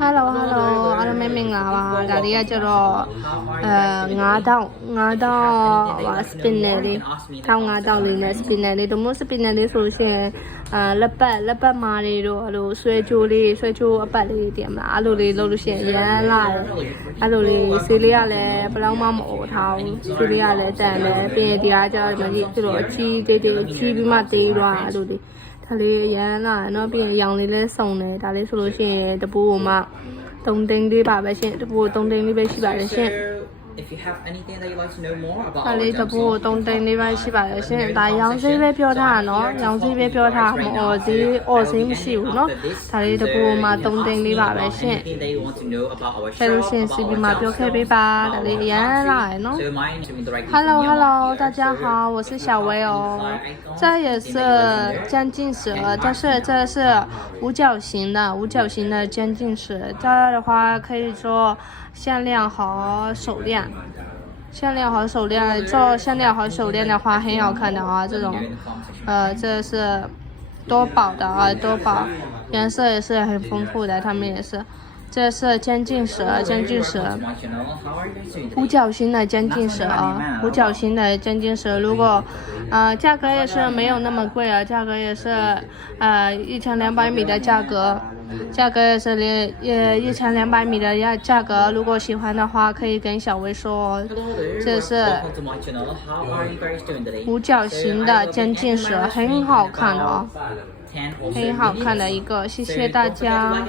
Hello အားလုံးမင်္ဂလာပါဒါလေးကကျတော့9000ပါ spinner လေး1500လေးနဲ့ spinner လေးတို့မို့ spinner လေးဆိုရှင်လက်ပတ်မာတွေတို့အဲ့လိုဆွဲချိုးအပတ်လေးတင်မလားအဲ့လိုလေးလုပ်လို့ရှိရင်ရမ်းလာတယ်အဲ့လိုလေးဆေးလေးကလည်းဘယ်တော့မှမအိုထားဘူးဆေးလေးကလည်းတန်တယ်ပြင်တရားကျတော့မကြီးသူတို့အချီးတေးကြီးပြီးမှတေးသွားအဲ့လိုလေးဒါလေးရမ်းလာတယ်နော်ပြင်ရောင်လေးလဲစုံတယ်ဒါလေးဆိုလို့ရှိရင်တပူးကိုမှ3သိန်းလေးပါပဲရှင်တပူး3သိန်းလေးပဲရှိပါတယ်ရှင်If you have anything that you'd like to know more about ဒါလေးတပူးကို3သိန်းလေးပဲရှိပါတယ်ရှင်ဒါရောင်စေးပဲပြောထားတာနော်ရောင်စေးပဲပြောထားမအော်စေးမရှိဘူးနော်ဒါလေးတပူးမှာ3သိန်းလေးပါပဲရှင် anything that you want to know about our ဆယ် show လို့ရှင် about CB our မှာပြောခဲ့ပေးပါဒါလေးအရန်လာရယ်နော် So my name is directly Hello 大家好我是小薇哦这也是将近蛇但是这是五角形的将近蛇这的话可以做项链和手链做项链和手链的话很好看的啊这种这是多宝的啊多宝颜色也是很丰富的他们也是这是将近蛇五角星的将近蛇啊五角星的将近蛇如果价格也是没有那么贵啊价格也是1200米的价格也是1200米的价格如果喜欢的话可以跟小薇说这是五角星的将近蛇很好看的哦很好看的一个谢谢大家